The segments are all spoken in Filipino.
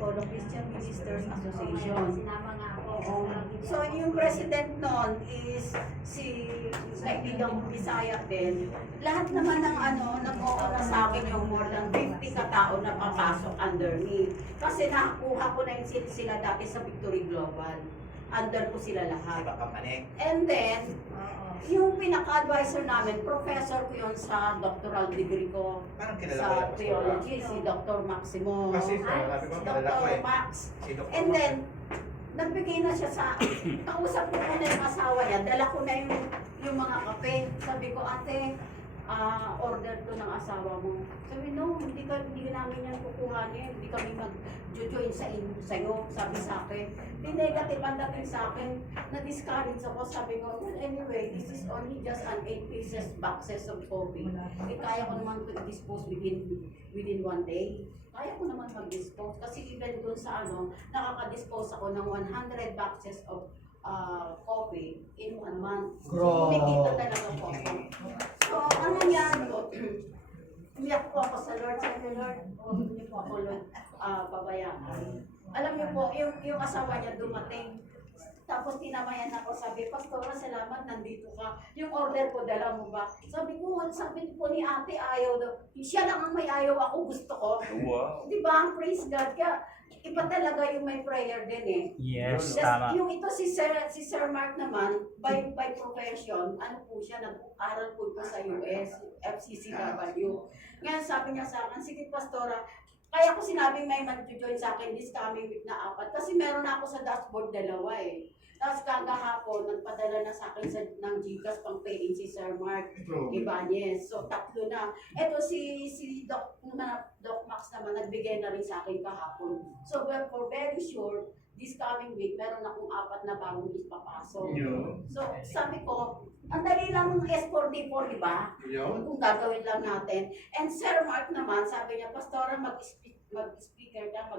Antipolo Christian Ministers Association. Sinama nga ako. So, yung president nun is si kaibigang Bisaya din. Lahat naman ng nag-oona sa akin yung more than 50 katao na papasok under me. Kasi nakuha ko na yung sila dati sa Victory Global. Under ko sila lahat. And then, yung pinaka-advisor namin, professor ko yun sa doctoral degree ko sa theology, si Dr. Maximo. Kasi sabi ko, kilala ko Dr. eh. Max. Si Dr. And then, nagbigay na siya sa, kausap ko na yung asawa niya, dala ko na yung mga kape. Sabi ko, ate, order to ng asawa mo. Sabi, no, hindi namin yan kukuhanin, hindi kami mag-join sa'yo, sabi sa akin. Di negative ang dating sa akin, na-discourage ako, sabi ko, well, anyway, this is only just an 8 pieces boxes of coffee. Eh, kaya ko naman to dispose within 1 day. Kaya ko naman mag-dispose. Kasi even dun sa nakaka-dispose ako ng 100 boxes of coffee in 1 month. So, kumikita talaga po ako. So, ano nangyari ko? Umiyak po ako sa Lord. Sabi, Lord, hindi po ako, Lord, babayaan. Alam niyo po, yung asawa niya dumating. Tapos tinamayan ako, sabi, Pastora, salamat, nandito ka. Yung order ko, dala mo ba? Sabi ko po ni ate, ayaw daw. Siya lang ang may ayaw, ako gusto ko. Wow. Diba? Praise God. Kaya, iba talaga yung may prayer din eh. Yes, Just, tama. yung ito si Sir Mark naman, by profession, po siya, nag-aral po ito sa US, FCCW. Ngayon sabi niya sa akin, sige Pastora, kaya ko sinabing may mag-join sa akin this coming week na 4. Kasi meron ako sa dashboard 2 eh. Tapos kagahapon, nagpadala na sa akin ng GCash pang pay si Sir Mark Ibanez. So 3 na. Ito si Doc Max naman, nagbigay na rin sa akin kahapon. So for very sure, this coming week, meron akong 4 na bagong ipapasok. So sabi ko, ang dali lang ng S44, di ba? Kung gagawin lang natin. And Sir Mark naman, sabi niya, Pastora, mag-speaker ka,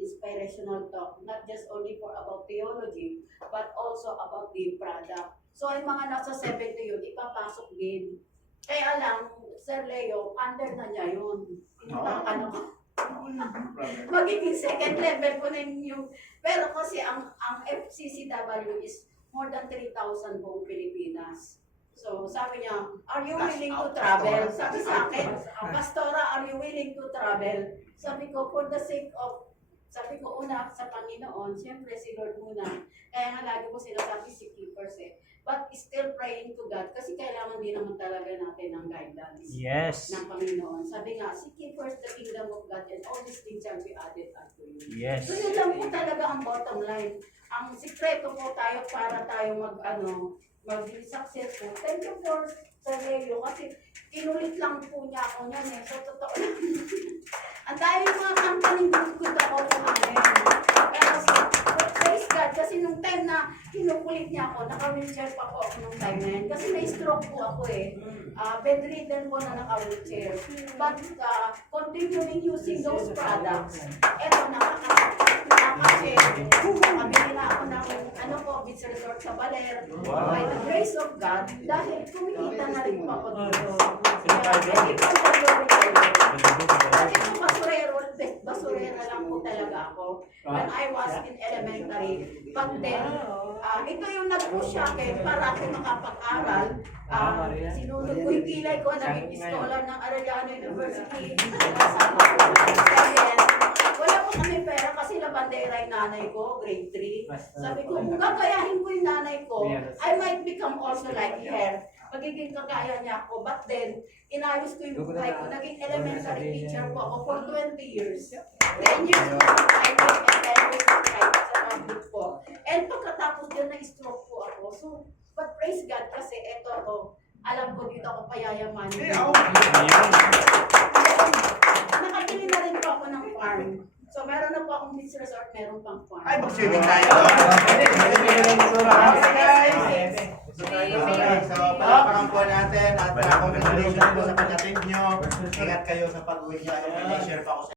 inspirational talk, not just only about theology, but also about the product. So, yung mga nasa 70 yun, ipapasok din. Kaya lang, Sir Leo, under na niya yun. Pinutakan ako. Magiging second level ko na yung, pero kasi ang FCCW is more than 3,000 buong Pilipinas. So, sabi niya, are you willing to travel? Sabi sa akin, Pastora, are you willing to travel? Sabi ko, for the sake of, sabi ko, una, sa Panginoon, siyempre si Lord muna. Kaya nga lagi ko sinasabi si keepers eh. But still praying to God, kasi kailangan din naman talaga natin ng guidance ng Panginoon. Sabi nga, seek ye first the kingdom of God and all these things shall be added unto you. Yes. So yun lang po talaga ang bottom line. Ang sikreto po tayo para tayo maging successful. Thank you for Sir Leo kasi inulit lang po niya ako niyan eh. So totoo lang. Ang dahil mga company good ako sa amin. Praise God kasi nung time na kinukulit niya ako, naka-wheelchair pa po ako nung time na yun. Kasi na-stroke po ako eh. Bedridden po na naka-wheelchair. But continuing using those products, eto nakaka-share. Nakabili na ako ng beach resort sa Baler. By the grace of God, dahil kumikita na rin po ako dito. Hindi po basurero lang po talaga ako when I was in elementary. But then, ito yung nag-push sa akin para ako makapag-aral. Sinunod ko yung kilay ko, naging scholar ng Arellano University. Wala po kami pera kasi labandera yung nanay ko, grade 3. Sabi ko, kung gagayahin ko yung nanay ko, I might become also like her. Magiging kagaya niya ako. But then, inayos ko yung buhay ko. Naging elementary teacher po ako for 20 years. 10 years ko sa private and 10 years sa public po. And pagkatapos din na-stroke po ako. So, but praise God kasi eto ako. Alam ko dito ako payayamanin. Nakabili na rin po ako ng farm. So, meron na po akong beach resort, meron pang farm. Ay, mag-swimming tayo. So, palapakan po natin at congratulations po sa pagdating nyo. Ingat kayo sa pag-uwi nyo. I share pa ako sa